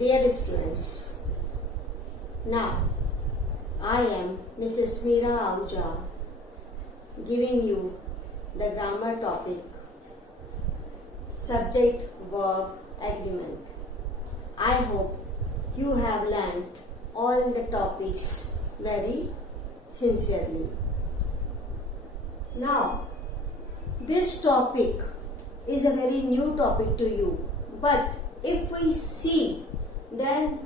Dear students, now I am Mrs. Meera Ahuja giving you the grammar topic subject verb agreement. I hope you have learned all the topics very sincerely. Now, this topic is a very new topic to you, but if we see, then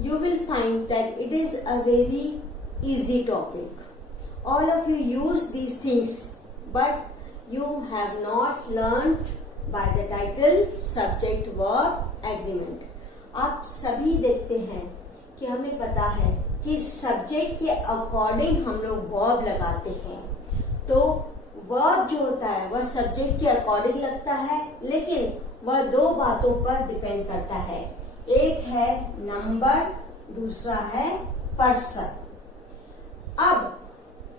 you will find that it is a very easy topic. All of you use these things, but you have not learned by the title subject verb agreement. आप सभी देखते हैं कि हमें पता है कि subject के अकॉर्डिंग हम लोग वर्ब लगाते हैं, तो वर्ब जो होता है वह सब्जेक्ट के अकॉर्डिंग लगता है, लेकिन वह दो बातों पर डिपेंड करता है। एक है नंबर, दूसरा है पर्सन। अब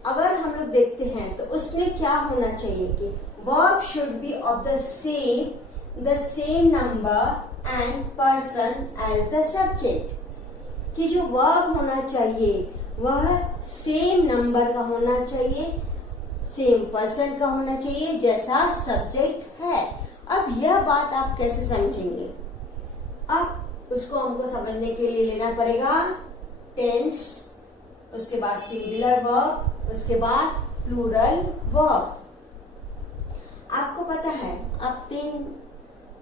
अगर हम लोग देखते हैं तो उसमें क्या होना चाहिए कि verb should be of the same number and person as the subject, कि जो वर्ब होना चाहिए वह सेम नंबर का होना चाहिए, सेम पर्सन का होना चाहिए जैसा सब्जेक्ट है। अब यह बात आप कैसे समझेंगे? अब उसको हमको समझने के लिए लेना पड़ेगा टेंस, उसके बाद सिंगुलर वर्ब, उसके बाद प्लूरल वर्ब। आपको पता है, अब 3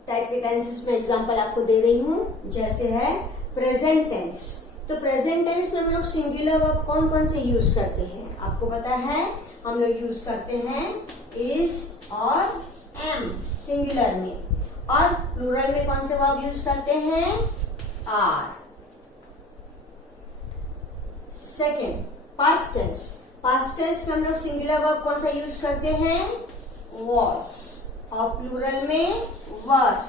टाइप के टेंसेस में एग्जांपल आपको दे रही हूं, जैसे है प्रेजेंट टेंस। तो प्रेजेंट टेंस में हम लोग सिंगुलर वर्ब कौन कौन से यूज करते हैं? आपको पता है, हम लोग यूज करते हैं इज और एम सिंगुलर में, और प्लूरल में कौन से वर्ब यूज करते हैं? Are. Second, past tense. Past tense में हम लोग सिंगुलर वर्ब कौन सा यूज करते हैं? वॉस, और प्लूरल में वर।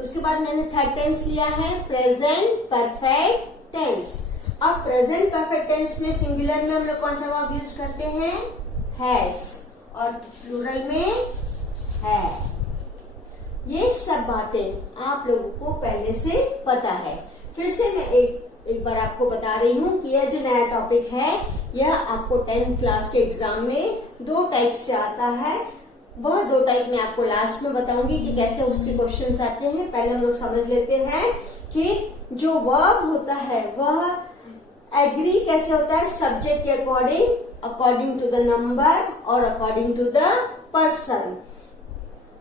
उसके बाद मैंने थर्ड टेंस लिया है प्रेजेंट परफेक्ट टेंस। अब प्रेजेंट परफेक्ट टेंस में सिंगुलर में हम लोग कौन सा वर्ब यूज करते हैं? हैज, और प्लूरल में है। ये सब बातें आप लोगों को पहले से पता है। फिर से मैं एक बार आपको बता रही हूँ कि यह जो नया टॉपिक है, यह आपको 10th क्लास के एग्जाम में 2 टाइप से आता है। वह 2 टाइप में आपको लास्ट में बताऊंगी कि कैसे उसके क्वेश्चंस आते हैं। पहले हम लोग समझ लेते हैं कि जो वर्ब होता है वह एग्री कैसे होता है? सब्जेक्ट के अकॉर्डिंग टू द नंबर और अकॉर्डिंग टू द पर्सन।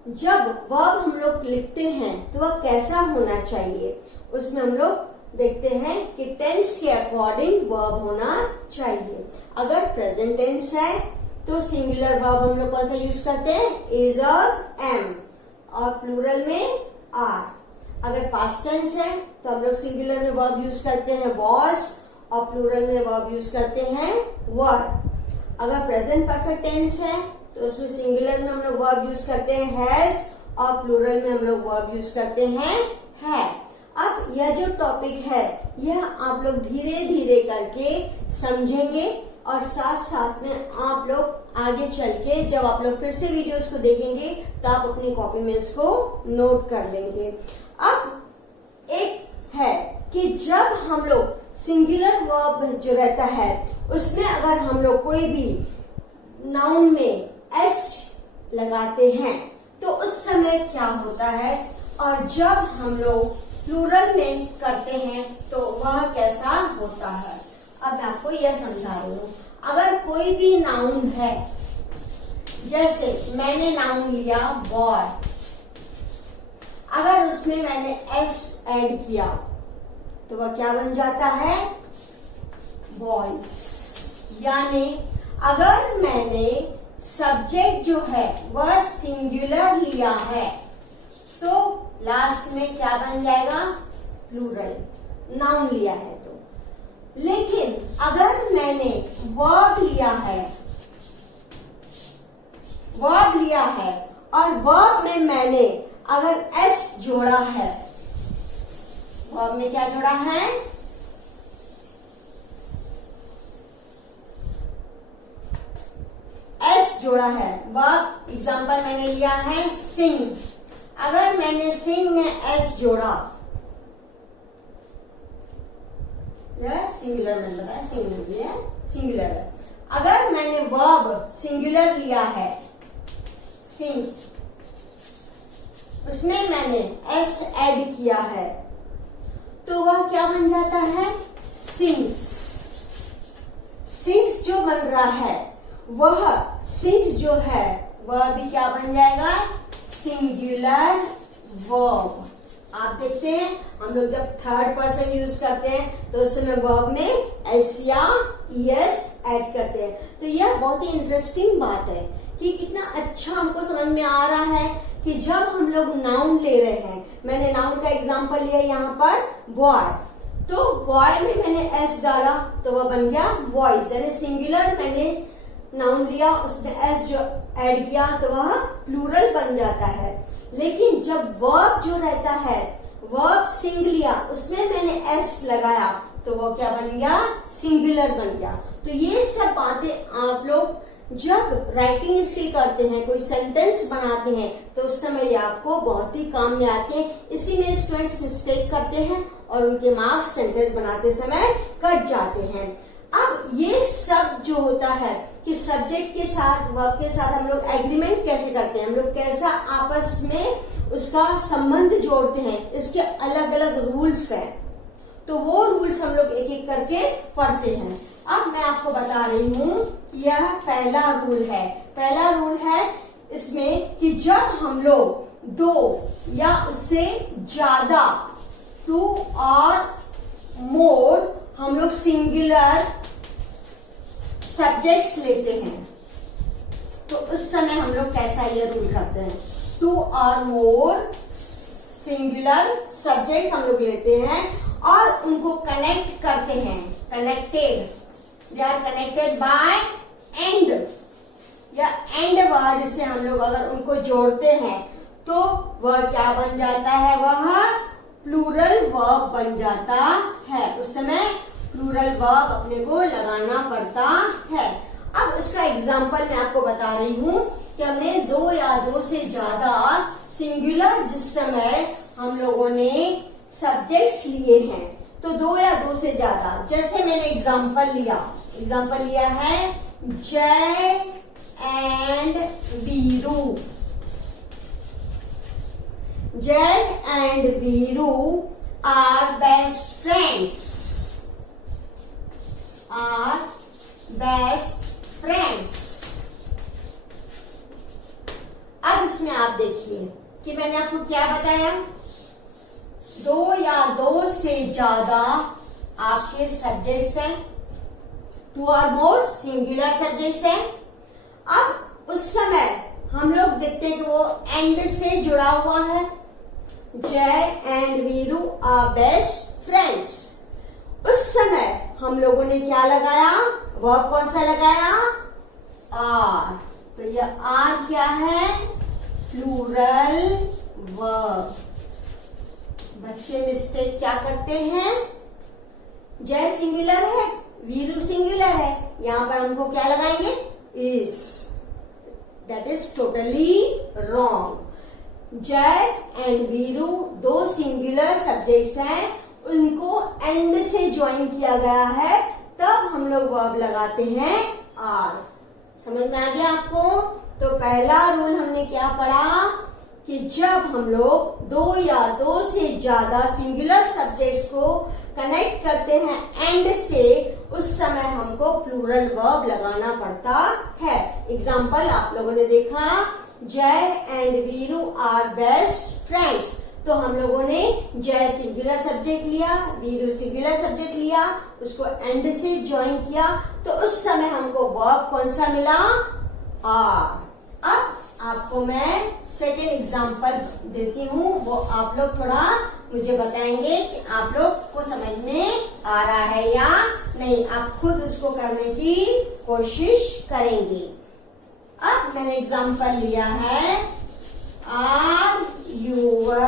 जब वर्ब हम लोग लिखते हैं तो वह कैसा होना चाहिए, उसमें हम लोग देखते हैं कि टेंस के अकॉर्डिंग वर्ब होना चाहिए। अगर प्रेजेंट टेंस है तो सिंगुलर वर्ब हम लोग कौन सा यूज करते हैं? इज और एम, और प्लूरल में आर। अगर पास्ट टेंस है तो हम लोग सिंगुलर में वर्ब यूज करते हैं वॉज, और प्लूरल में वर्ब यूज करते हैं वर। अगर प्रेजेंट परफेक्ट टेंस है तो उसमें सिंगुलर में हम लोग वर्ब यूज करते हैं हैज, और प्लूरल में हम लोग वर्ब यूज करते हैं है। अब यह जो टॉपिक है यह आप लोग धीरे धीरे करके समझेंगे, और साथ साथ में आप लोग आगे चल के जब आप लोग फिर से वीडियोस को देखेंगे तो आप अपनी कॉपी में इसको नोट कर लेंगे। अब एक है कि जब हम लोग सिंगुलर वर्ब जो रहता है उसमें अगर हम लोग कोई भी नाउन में एस लगाते हैं तो उस समय क्या होता है, और जब हम लोग प्लूरल में करते हैं तो वह कैसा होता है। अब मैं आपको यह समझा रही हूँ। अगर कोई भी नाउन है, जैसे मैंने नाउन लिया बॉय, अगर उसमें मैंने एस ऐड किया तो वह क्या बन जाता है? बॉयज। यानी अगर मैंने सब्जेक्ट जो है वह सिंगुलर लिया है तो लास्ट में क्या बन जाएगा? प्लूरल। नाउन लिया है तो। लेकिन अगर मैंने वर्ब लिया है और वर्ब में मैंने अगर एस जोड़ा है, वर्ब में क्या जोड़ा है? एस जोड़ा है। वर्ब एग्जांपल मैंने लिया है सिंग। अगर मैंने सिंग में एस जोड़ा, यह सिंगुलर में बताया, सिंगुलर है। अगर मैंने वर्ब सिंगुलर लिया है, सिंग, उसमें मैंने एस ऐड किया है, तो वह क्या बन जाता है? सिंग्स। सिंग्स जो बन रहा है, वह सिंग्स जो है वह भी क्या बन जाएगा? Singular verb. आप देखते हैं हम लोग जब थर्ड पर्सन यूज करते हैं तो उस समय वर्ब में एस या ईएस ऐड करते हैं। तो यह बहुत ही इंटरेस्टिंग बात है कि कितना अच्छा हमको समझ में आ रहा है कि जब हम लोग नाउन ले रहे हैं, मैंने नाउन का एग्जांपल लिया यहाँ पर बॉय, तो बॉय में मैंने एस डाला तो वह बन गया बॉयज, यानी सिंगुलर मैंने नाउन लिया, उसमें एस जो ऐड किया तो वह प्लूरल बन जाता है। लेकिन जब वर्ब जो रहता है, वर्ब सिंग लिया, उसमें मैंने एस लगाया तो वो क्या बन गया? सिंगुलर बन गया। तो ये सब बातें आप लोग जब राइटिंग स्किल करते हैं, कोई सेंटेंस बनाते हैं, तो उस समय ये आपको बहुत ही काम में आते हैं। इसीलिए स्टूडेंट्स मिस्टेक करते हैं और उनके मार्क्स सेंटेंस बनाते समय कट जाते हैं। अब ये सब जो होता है कि सब्जेक्ट के साथ, वर्ब के साथ हम लोग एग्रीमेंट कैसे करते हैं, हम लोग कैसा आपस में उसका संबंध जोड़ते हैं, इसके अलग अलग रूल्स हैं। तो वो रूल्स हम लोग एक एक करके पढ़ते हैं। अब मैं आपको बता रही हूँ, यह पहला रूल है। पहला रूल है इसमें कि जब हम लोग दो या उससे ज्यादा, टू और मोर, हम लोग सिंगुलर सब्जेक्ट्स लेते हैं, तो उस समय हम लोग कैसा ये रूल करते हैं? टू और मोर सिंगुलर सब्जेक्ट्स हम लोग लेते हैं और उनको कनेक्ट करते हैं। Connected, they are connected by and, या एंड वर्ड से हम लोग अगर उनको जोड़ते हैं तो वह क्या बन जाता है? वह प्लूरल वर्ब बन जाता है। उस समय प्लूरल वर्ब अपने को लगाना पड़ता है। अब उसका एग्जाम्पल मैं आपको बता रही हूँ कि हमने दो या दो से ज्यादा सिंगुलर जिस समय हम लोगों ने सब्जेक्ट्स लिए हैं, तो दो या दो से ज्यादा, जैसे मैंने एग्जाम्पल लिया है Jay and Veeru. Jay and Veeru are best friends, अब इसमें आप देखिए कि मैंने आपको क्या बताया, दो या दो से ज्यादा आपके सब्जेक्ट्स हैं, टू और मोर सिंगुलर सब्जेक्ट्स हैं। अब उस समय हम लोग देखते हैं कि वो एंड से जुड़ा हुआ है, Jay and Veeru are best friends. उस समय हम लोगों ने क्या लगाया? वर्ब कौन सा लगाया? आर। तो यह आर क्या है? Plural verb. बच्चे मिस्टेक क्या करते हैं? जय सिंगुलर है, वीरू सिंगुलर है, यहां पर हमको क्या लगाएंगे? Is. That is totally wrong. जय एंड वीरू दो सिंगुलर सब्जेक्ट्स हैं, उनको एंड से ज्वाइन किया गया है, तब हम लोग वर्ब लगाते हैं आर। समझ में आ गया आपको? तो पहला रूल हमने क्या पढ़ा कि जब हम लोग दो या दो से ज्यादा सिंगुलर सब्जेक्ट्स को कनेक्ट करते हैं एंड से, उस समय हमको प्लूरल वर्ब लगाना पड़ता है। एग्जाम्पल आप लोगों ने देखा, Jay and Veeru are best friends, तो हम लोगों ने जय सिंगुलर सब्जेक्ट लिया, वीरू सिंगुलर सब्जेक्ट लिया, उसको एंड से ज्वाइन किया, तो उस समय हमको वर्ब कौन सा मिला? आर। अब आपको मैं सेकेंड एग्जाम्पल देती हूँ, वो आप लोग थोड़ा मुझे बताएंगे कि आप लोग को समझ में आ रहा है या नहीं। आप खुद उसको करने की कोशिश करेंगे। अब मैंने एग्जाम्पल लिया है, are your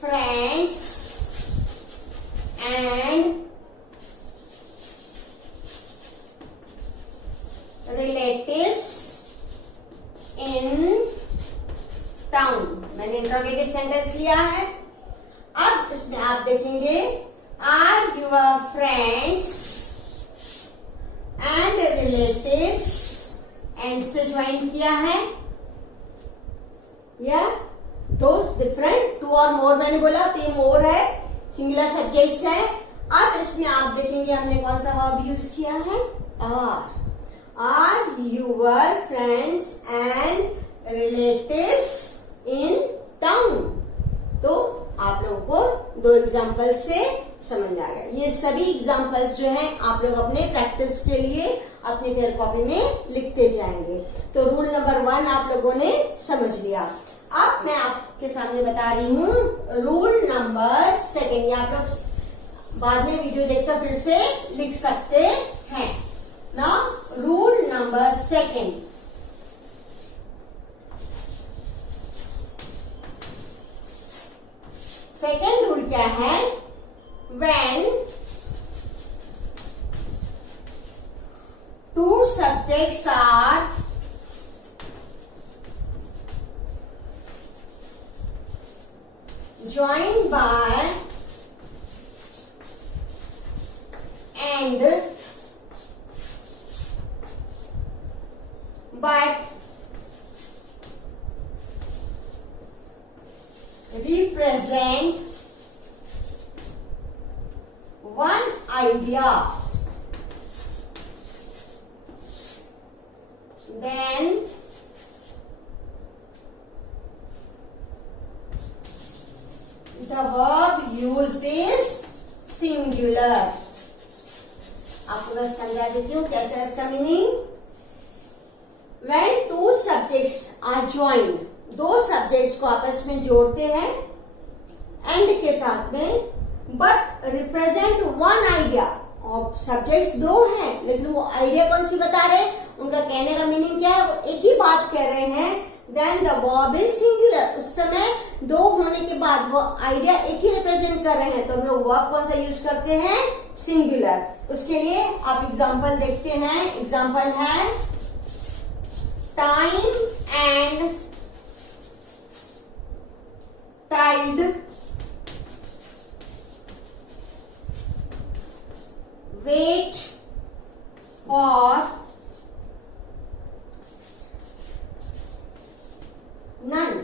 friends and relatives in town. मैंने इंट्रोगेटिव सेंटेंस लिया है। अब इसमें आप देखेंगे are your friends and relatives, and से ज्वाइन किया है, या दो डिफरेंट, टू और मोर मैंने बोला तो ये मोर है, सिंगुलर सब्जेक्ट्स है। अब इसमें आप देखेंगे हमने कौन सा वर्ब यूज किया है, are your friends and relatives in town. तो आप लोगों को दो एग्जाम्पल से समझ आ गया। ये सभी एग्जाम्पल्स जो हैं आप लोग अपने प्रैक्टिस के लिए अपनी फेयर कॉपी में लिखते जाएंगे। तो रूल नंबर 1 आप लोगों ने समझ लिया। अब मैं आपके सामने बता रही हूँ रूल नंबर 2। ये आप लोग बाद में वीडियो देखकर फिर से लिख सकते हैं ना। रूल नंबर 2, सेकेंड रूल क्या है, when two subjects are joined by and but represent one idea, then the verb used is singular। आपको मैं समझा देती हूँ कैसे है इसका meaning. When two subjects are joined, दो सब्जेक्ट्स को आपस में जोड़ते हैं एंड के साथ में, बट रिप्रेजेंट वन आइडिया। और सब्जेक्ट्स दो हैं लेकिन वो आइडिया कौन सी बता रहे हैं, उनका कहने का मीनिंग क्या है, वो एक ही बात कह रहे हैं। Then the verb is singular. उस समय दो होने के बाद वो आइडिया एक ही रिप्रेजेंट कर रहे हैं, तो हम लोग वर्ब कौन सा यूज करते हैं, सिंगुलर। उसके लिए आप एग्जाम्पल देखते हैं। एग्जाम्पल है time and tide, wait for none।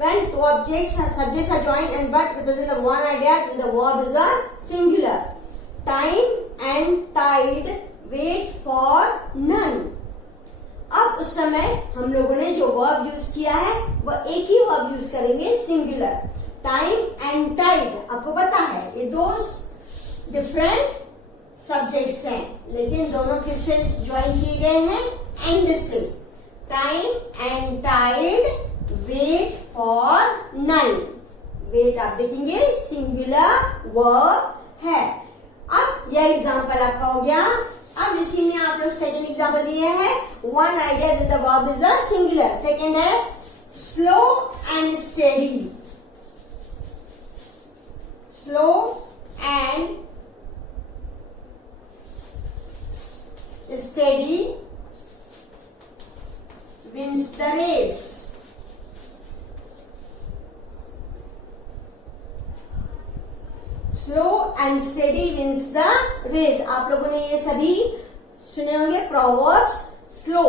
When two subjects are joined and but represent the one idea, then the verb is a singular। Time and tide, wait for none। अब उस समय हम लोगों ने जो वर्ब यूज किया है वह एक ही वर्ब यूज करेंगे, सिंगुलर। टाइम एंड टाइड आपको पता है ये दो डिफरेंट सब्जेक्ट्स हैं, लेकिन दोनों किससे ज्वाइन किए गए हैं, एंड से। Time and tide, wait for none. Wait आप देखेंगे सिंगुलर वर्ब है। अब यह एग्जांपल आपका हो गया। अब इसी में आप लोग सेकंड एग्जांपल दिए हैं, one idea that the verb is a singular. Second है slow and steady. Slow and steady wins the race। Slow and steady wins the race. आप लोगों ने ये सभी सुने होंगे प्रोवर्ब्स। स्लो